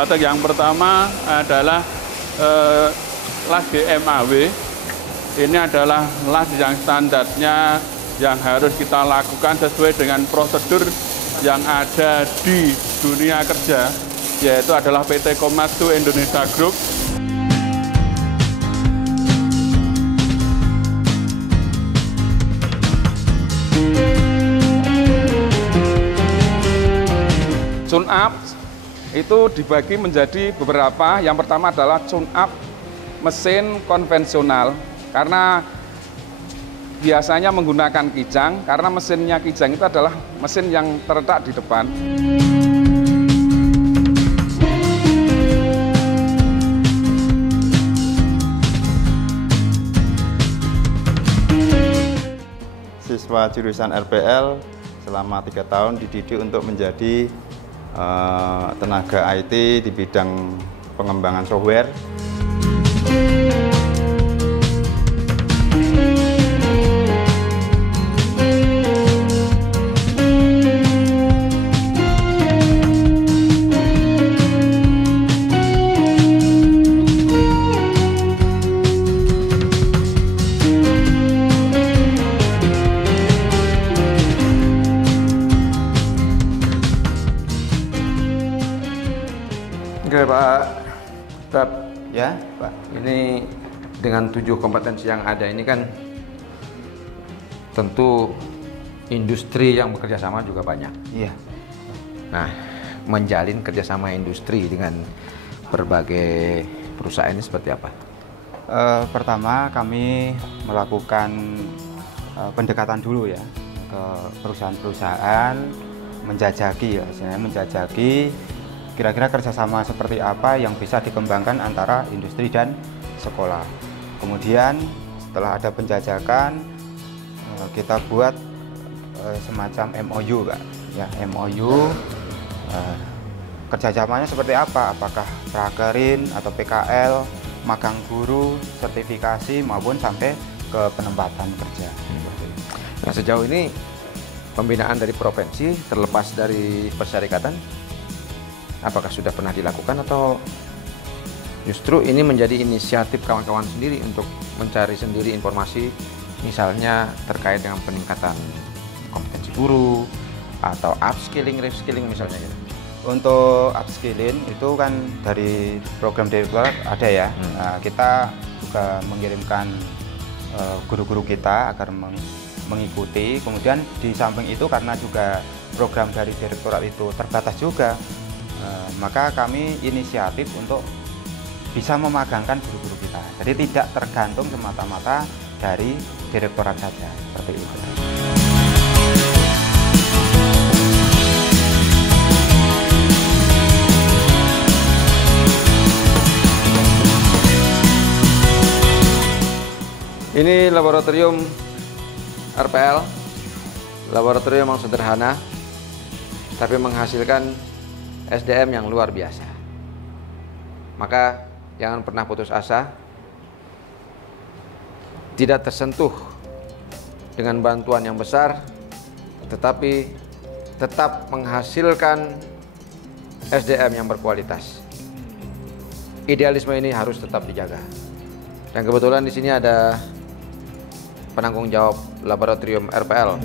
Batek yang pertama adalah las GMAW. Ini adalah las yang standarnya yang harus kita lakukan sesuai dengan prosedur yang ada di dunia kerja, yaitu adalah PT Komatsu Indonesia Group. Tune up itu dibagi menjadi beberapa. Yang pertama adalah tune up mesin konvensional, karena biasanya menggunakan kijang, karena mesinnya kijang itu adalah mesin yang terletak di depan. Siswa jurusan RPL selama 3 tahun dididik untuk menjadi tenaga IT di bidang pengembangan software. Oke Pak Bab, Ya, Pak. ini dengan 7 kompetensi yang ada ini kan tentu industri yang bekerja sama juga banyak. Iya. Nah, menjalin kerjasama industri dengan berbagai perusahaan ini seperti apa? Pertama kami melakukan pendekatan dulu ya ke perusahaan-perusahaan, menjajaki ya, menjajaki kira-kira kerjasama seperti apa yang bisa dikembangkan antara industri dan sekolah. Kemudian setelah ada penjajakan, kita buat semacam MOU, Pak. Ya, MOU. Kerjasamanya seperti apa? Apakah prakerin atau PKL, magang guru, sertifikasi maupun sampai ke penempatan kerja. Nah, sejauh ini pembinaan dari provinsi terlepas dari persyarikatan, apakah sudah pernah dilakukan atau justru ini menjadi inisiatif kawan-kawan sendiri untuk mencari sendiri informasi, misalnya terkait dengan peningkatan kompetensi guru atau upskilling, reskilling misalnya gitu? Untuk upskilling itu kan dari program direktorat ada ya. Nah, kita juga mengirimkan guru-guru kita agar mengikuti. Kemudian di samping itu karena juga program dari direktorat itu terbatas juga, maka kami inisiatif untuk bisa memagangkan guru-guru kita. Jadi tidak tergantung semata-mata dari direktorat saja, seperti itu. Ini laboratorium RPL, laboratorium yang sederhana, tapi menghasilkan SDM yang luar biasa. Maka jangan pernah putus asa, tidak tersentuh dengan bantuan yang besar, tetapi tetap menghasilkan SDM yang berkualitas. Idealisme ini harus tetap dijaga. Dan kebetulan di sini ada penanggung jawab laboratorium RPL.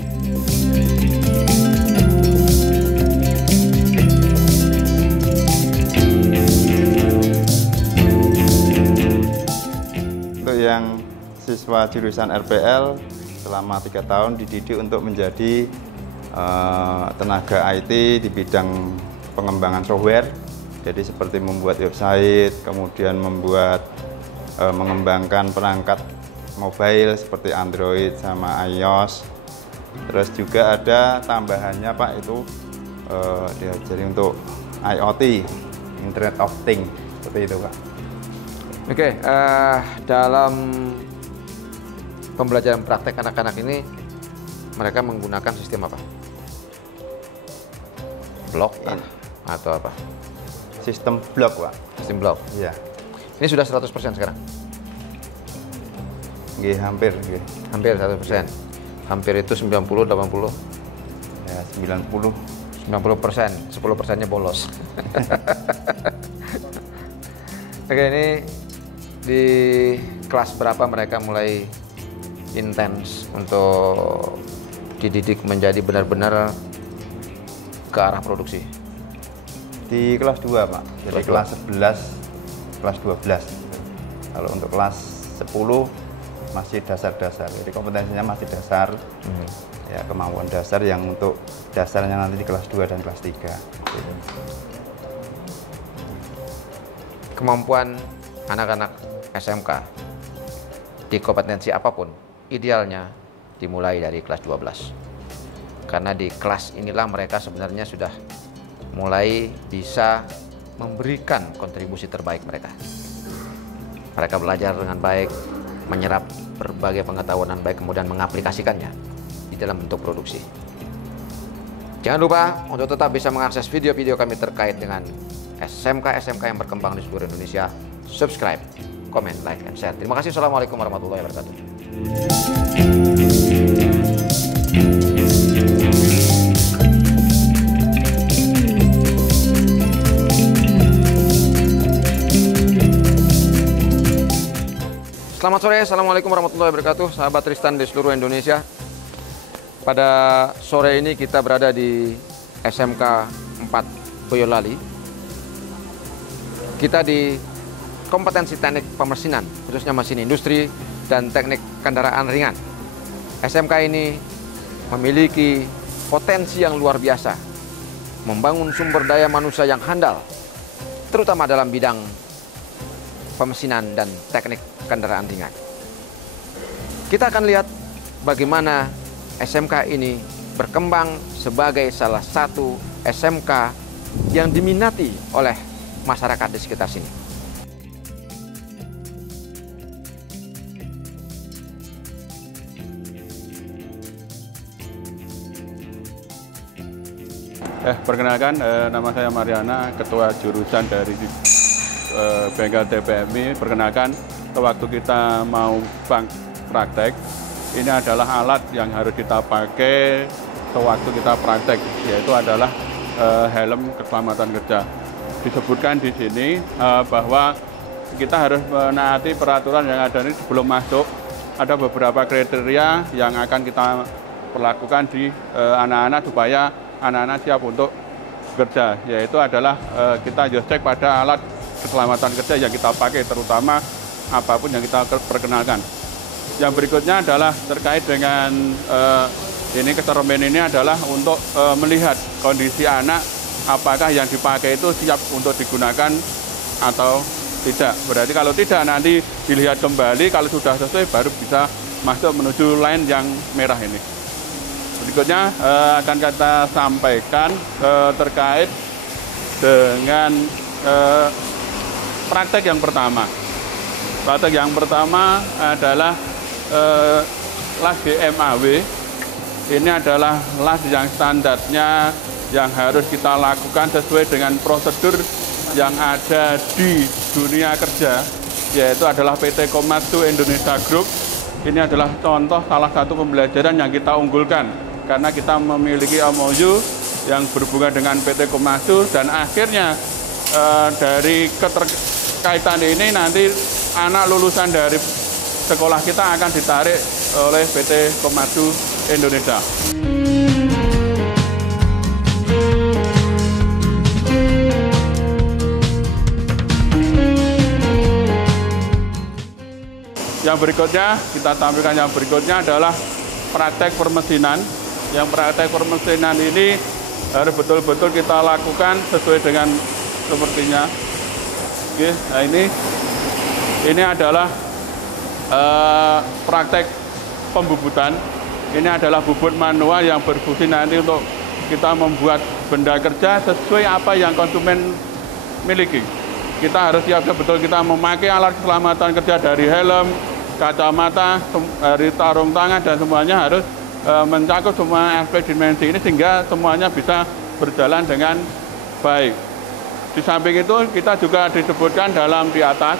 Untuk yang siswa jurusan RPL selama 3 tahun dididik untuk menjadi tenaga IT di bidang pengembangan software. Jadi seperti membuat website, kemudian mengembangkan perangkat mobile seperti Android sama iOS. Terus juga ada tambahannya Pak, itu diajari untuk IoT, Internet of Things, seperti itu Pak. Oke, dalam pembelajaran praktek anak-anak ini mereka menggunakan sistem apa? Blok atau apa? Sistem blok Pak. Sistem blok. Iya. Ini sudah 100% sekarang? Nggih, hampir nggih. Hampir 100%. Hampir itu 90, 80. Ya, 90. 90%, 10%-nya bolos. Oke, ini di kelas berapa mereka mulai intens untuk dididik menjadi benar-benar ke arah produksi? Di kelas 2, Pak. Jadi kelas 11, kelas 12. Kalau untuk kelas 10 masih dasar-dasar. Jadi kompetensinya masih dasar. Ya, kemampuan dasar yang untuk dasarnya nanti di kelas 2 dan kelas 3. Kemampuan anak-anak SMK di kompetensi apapun idealnya dimulai dari kelas 12. Karena di kelas inilah mereka sebenarnya sudah mulai bisa memberikan kontribusi terbaik mereka. Mereka belajar dengan baik, menyerap berbagai pengetahuan dan baik, kemudian mengaplikasikannya di dalam bentuk produksi. Jangan lupa untuk tetap bisa mengakses video-video kami terkait dengan SMK-SMK yang berkembang di seluruh Indonesia. Subscribe, comment, like, and share. Terima kasih. Assalamualaikum warahmatullahi wabarakatuh. Selamat sore, Assalamualaikum warahmatullahi wabarakatuh. Sahabat Tristan di seluruh Indonesia. Pada sore ini kita berada di SMK 4 Boyolali. Kita di kompetensi teknik pemesinan, khususnya mesin industri dan teknik kendaraan ringan. SMK ini memiliki potensi yang luar biasa, membangun sumber daya manusia yang handal, terutama dalam bidang pemesinan dan teknik kendaraan ringan. Kita akan lihat bagaimana SMK ini berkembang sebagai salah satu SMK yang diminati oleh masyarakat di sekitar sini. Perkenalkan, nama saya Mariana, Ketua Jurusan dari Bengkel TPMI. Perkenalkan, waktu kita mau praktek, ini adalah alat yang harus kita pakai sewaktu kita praktek, yaitu adalah helm keselamatan kerja. Disebutkan di sini bahwa kita harus menaati peraturan yang ada ini sebelum masuk. Ada beberapa kriteria yang akan kita perlakukan di anak-anak supaya anak-anak siap untuk bekerja, yaitu adalah kita cek pada alat keselamatan kerja yang kita pakai, terutama apapun yang kita perkenalkan. Yang berikutnya adalah terkait dengan ini keterampilan ini adalah untuk melihat kondisi anak, apakah yang dipakai itu siap untuk digunakan atau tidak. Berarti kalau tidak, nanti dilihat kembali, kalau sudah sesuai baru bisa masuk menuju line yang merah ini. Berikutnya akan kita sampaikan terkait dengan praktek yang pertama. Praktek yang pertama adalah las GMAW. Ini adalah las yang standarnya yang harus kita lakukan sesuai dengan prosedur yang ada di dunia kerja, yaitu adalah PT Komatsu Indonesia Group. Ini adalah contoh salah satu pembelajaran yang kita unggulkan karena kita memiliki MOU yang berhubungan dengan PT Komatsu, dan akhirnya dari keterkaitan ini nanti anak lulusan dari sekolah kita akan ditarik oleh PT Komatsu Indonesia. Yang berikutnya, kita tampilkan yang berikutnya adalah praktek permesinan. Yang praktek permesinan ini harus betul-betul kita lakukan sesuai dengan sepertinya. Oke, nah ini adalah praktek pembubutan. Ini adalah bubut manual yang berfungsi nanti untuk kita membuat benda kerja sesuai apa yang konsumen miliki. Kita harus siap betul kita memakai alat keselamatan kerja dari helm, kacamata, dari sarung tangan, dan semuanya harus mencakup semua aspek dimensi ini sehingga semuanya bisa berjalan dengan baik. Di samping itu kita juga disebutkan dalam di atas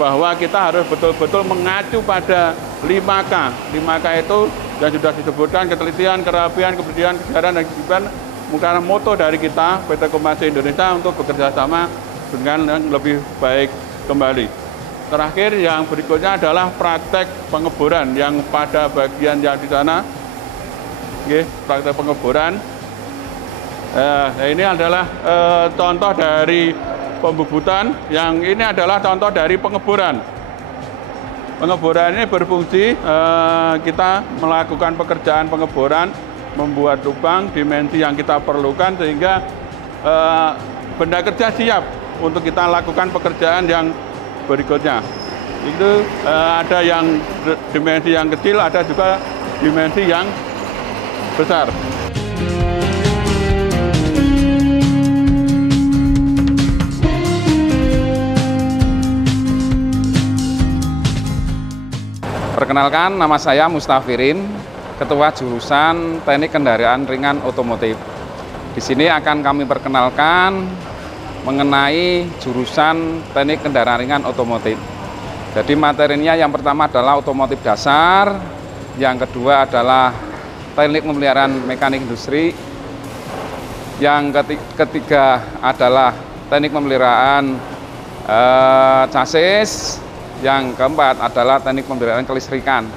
bahwa kita harus betul-betul mengacu pada 5K. 5K itu yang sudah disebutkan, ketelitian, kerapian, kebersihan, kesegaran, dan kehidupan, bukan moto dari kita PT Komatsu Indonesia untuk bekerja sama dengan yang lebih baik kembali. Terakhir yang berikutnya adalah praktek pengeboran yang pada bagian yang di sana. Oke, praktek pengeboran. Nah, ini adalah contoh dari pembubutan, yang ini adalah contoh dari pengeboran. Pengeboran ini berfungsi, kita melakukan pekerjaan pengeboran, membuat lubang dimensi yang kita perlukan sehingga benda kerja siap untuk kita lakukan pekerjaan yang berikutnya. Itu ada yang dimensi yang kecil, ada juga dimensi yang besar. Perkenalkan, nama saya Mustafirin, Ketua Jurusan Teknik Kendaraan Ringan Otomotif. Di sini akan kami perkenalkan mengenai jurusan Teknik Kendaraan Ringan Otomotif. Jadi materinya yang pertama adalah otomotif dasar, yang kedua adalah teknik pemeliharaan mekanik industri, yang ketiga adalah teknik pemeliharaan chassis, yang keempat adalah teknik pemeliharaan kelistrikan.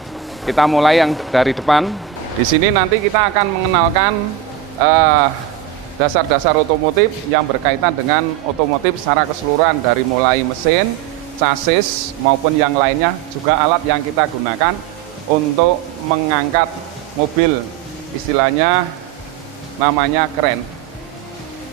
Kita mulai yang dari depan. Di sini nanti kita akan mengenalkan dasar-dasar otomotif yang berkaitan dengan otomotif secara keseluruhan, dari mulai mesin, chassis maupun yang lainnya, juga alat yang kita gunakan untuk mengangkat mobil, istilahnya namanya kren.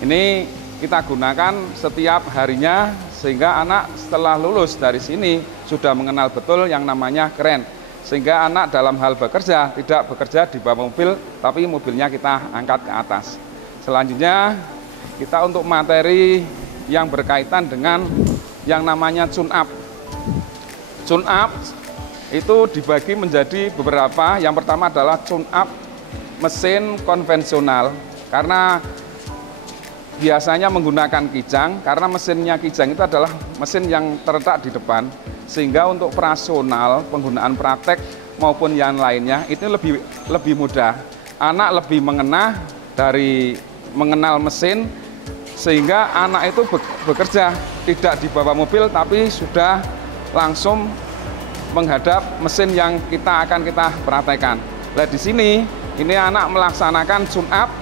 Ini kita gunakan setiap harinya sehingga anak setelah lulus dari sini sudah mengenal betul yang namanya kren. Sehingga anak dalam hal bekerja tidak bekerja di bawah mobil, tapi mobilnya kita angkat ke atas. Selanjutnya kita untuk materi yang berkaitan dengan yang namanya tune up. Tune up itu dibagi menjadi beberapa. Yang pertama adalah tune up mesin konvensional, karena biasanya menggunakan kijang, karena mesinnya kijang itu adalah mesin yang terletak di depan, sehingga untuk operasional, penggunaan praktek maupun yang lainnya itu lebih mudah. Anak lebih mengenal mesin, sehingga anak itu bekerja tidak di bawah mobil, tapi sudah langsung menghadap mesin yang kita praktekkan. Nah, di sini ini anak melaksanakan tune up.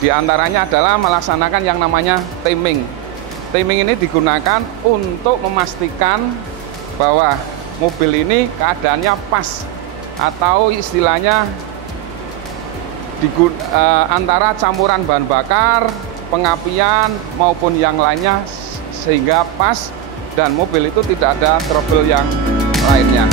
Di antaranya adalah melaksanakan yang namanya timing. Timing ini digunakan untuk memastikan bahwa mobil ini keadaannya pas, atau istilahnya antara campuran bahan bakar, pengapian maupun yang lainnya, sehingga pas dan mobil itu tidak ada trouble yang lainnya.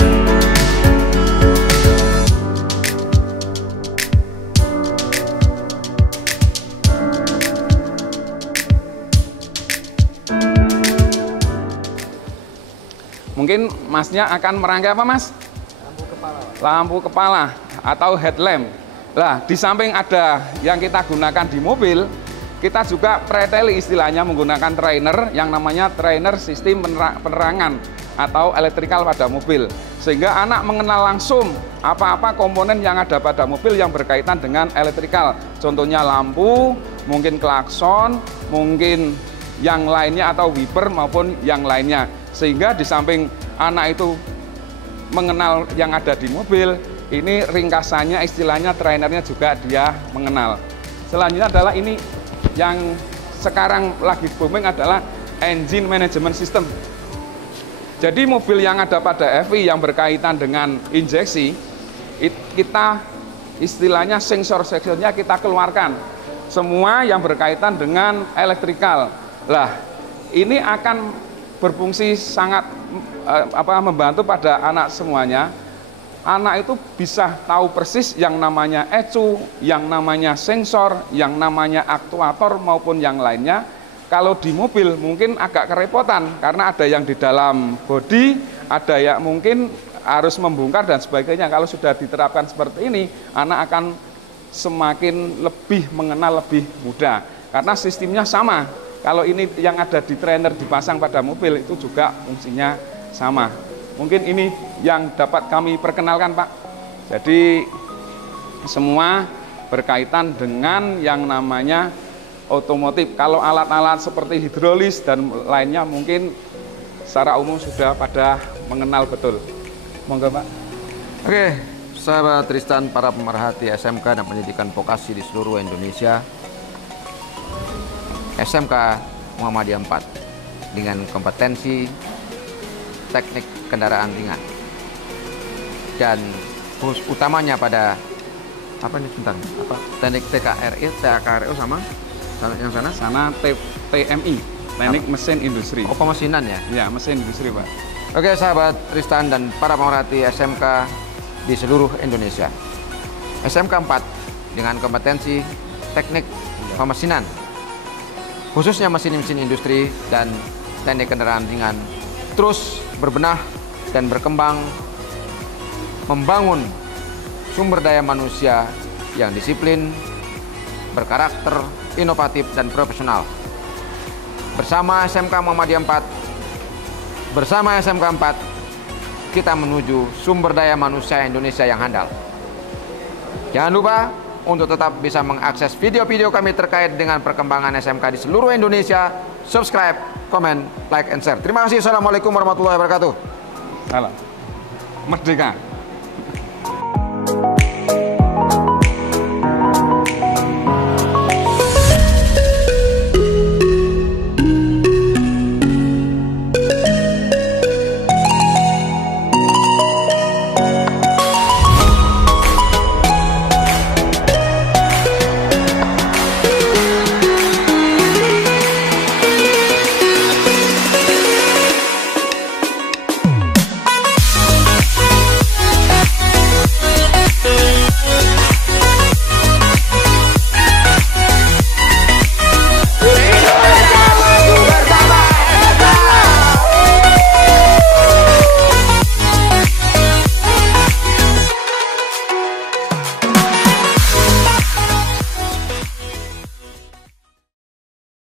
Mungkin masnya akan merangkai apa, mas? Lampu kepala. Lampu kepala atau headlamp. Nah, di samping ada yang kita gunakan di mobil, kita juga preteli istilahnya menggunakan trainer yang namanya trainer sistem penerangan atau elektrikal pada mobil. Sehingga anak mengenal langsung apa-apa komponen yang ada pada mobil yang berkaitan dengan elektrikal. Contohnya lampu, mungkin klakson, mungkin yang lainnya atau wiper maupun yang lainnya. Sehingga di samping anak itu mengenal yang ada di mobil, ini ringkasannya istilahnya trainernya juga dia mengenal. Selanjutnya adalah ini yang sekarang lagi booming adalah engine management system. Jadi mobil yang ada pada FI yang berkaitan dengan injeksi, kita istilahnya sensor-sensornya kita keluarkan. Semua yang berkaitan dengan elektrikal. Lah, ini akan berfungsi sangat membantu pada anak semuanya. Anak itu bisa tahu persis yang namanya ECU, yang namanya sensor, yang namanya aktuator maupun yang lainnya. Kalau di mobil mungkin agak kerepotan karena ada yang di dalam bodi, ada yang mungkin harus membongkar dan sebagainya. Kalau sudah diterapkan seperti ini, anak akan semakin lebih mengenal lebih mudah karena sistemnya sama. Kalau ini yang ada di trainer dipasang pada mobil itu juga fungsinya sama. Mungkin ini yang dapat kami perkenalkan, Pak. Jadi semua berkaitan dengan yang namanya otomotif. Kalau alat-alat seperti hidrolis dan lainnya mungkin secara umum sudah pada mengenal betul. Monggo Pak. Oke, sahabat Tristan, para pemerhati SMK dan pendidikan vokasi di seluruh Indonesia, SMK Muhammadiyah 4 dengan kompetensi teknik kendaraan ringan dan utamanya pada teknik TKRU sama yang sana TMI, teknik mesin industri. Oh, pemesinan ya? Ya, mesin industri Pak. Oke sahabat Tristan dan para pemerhati SMK di seluruh Indonesia, SMK 4 dengan kompetensi teknik pemesinan khususnya mesin-mesin industri dan teknik kendaraan ringan terus berbenah dan berkembang membangun sumber daya manusia yang disiplin, berkarakter, inovatif, dan profesional. Bersama SMK Muhammadiyah 4, bersama SMK 4, kita menuju sumber daya manusia Indonesia yang handal. Jangan lupa untuk tetap bisa mengakses video-video kami terkait dengan perkembangan SMK di seluruh Indonesia. Subscribe, komen, like, and share. Terima kasih. Assalamualaikum warahmatullahi wabarakatuh. Salam. Merdeka.